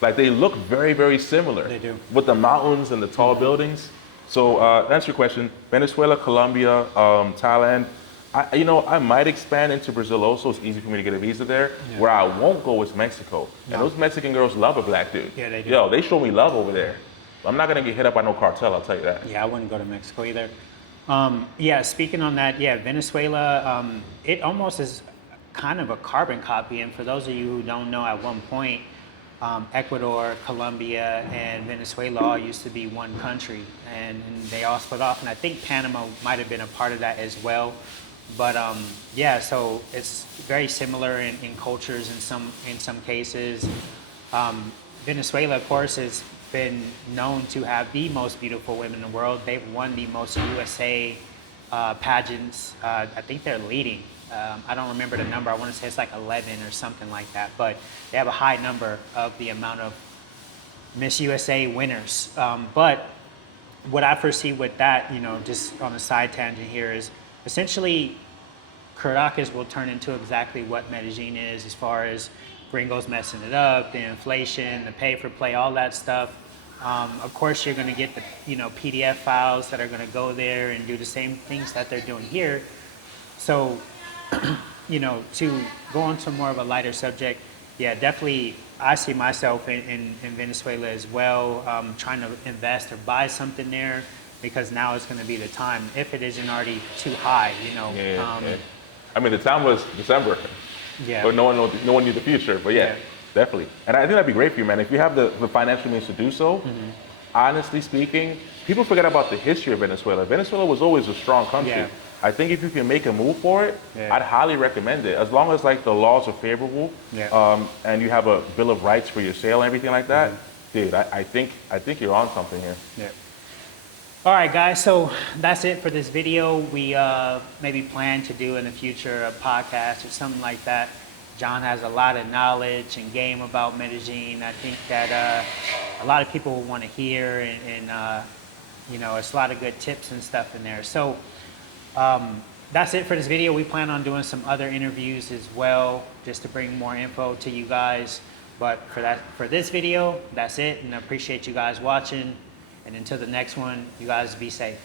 Like they look very, very similar. They do. With the mountains and the tall buildings. So to answer your question, Venezuela, Colombia, Thailand. I might expand into Brazil also. It's easy for me to get a visa there. Yeah. Where I won't go is Mexico. No. And those Mexican girls love a black dude. Yeah, they do. Yo, they show me love over there. I'm not gonna get hit up by no cartel, I'll tell you that. Yeah, I wouldn't go to Mexico either. Yeah, speaking on that, yeah, Venezuela, it almost is kind of a carbon copy. And for those of you who don't know, at one point, Ecuador, Colombia, and Venezuela all used to be one country, and they all split off. And I think Panama might have been a part of that as well. But yeah, so it's very similar in cultures in some cases. Venezuela, of course, has been known to have the most beautiful women in the world. They've won the most USA pageants. I think they're leading. I don't remember the number. I want to say it's like 11 or something like that. But they have a high number of the amount of Miss USA winners. But what I foresee with that, just on a side tangent here, is essentially Caracas will turn into exactly what Medellin is as far as gringos messing it up, the inflation, the pay for play, all that stuff. Of course, you're going to get the PDF files that are going to go there and do the same things that they're doing here. So to go on to more of a lighter subject, yeah, definitely I see myself in Venezuela as well, trying to invest or buy something there because now is going to be the time if it isn't already too high, Yeah. I mean, the time was December, Yeah. but no one knew the future. But yeah, definitely. And I think that'd be great for you, man. If you have the financial means to do so, honestly speaking, people forget about the history of Venezuela. Venezuela was always a strong country. Yeah. I think if you can make a move for it, I'd highly recommend it. As long as like the laws are favorable, and you have a bill of rights for your sale and everything like that, dude, I think you're on something here. Yeah. All right, guys, so that's it for this video. We maybe plan to do in the future a podcast or something like that. John has a lot of knowledge and game about Medellin. I think that a lot of people will want to hear, and it's a lot of good tips and stuff in there. So that's it for this video. We plan on doing some other interviews as well, just to bring more info to you guys. But for this video, that's it, and I appreciate you guys watching. And until the next one, you guys be safe.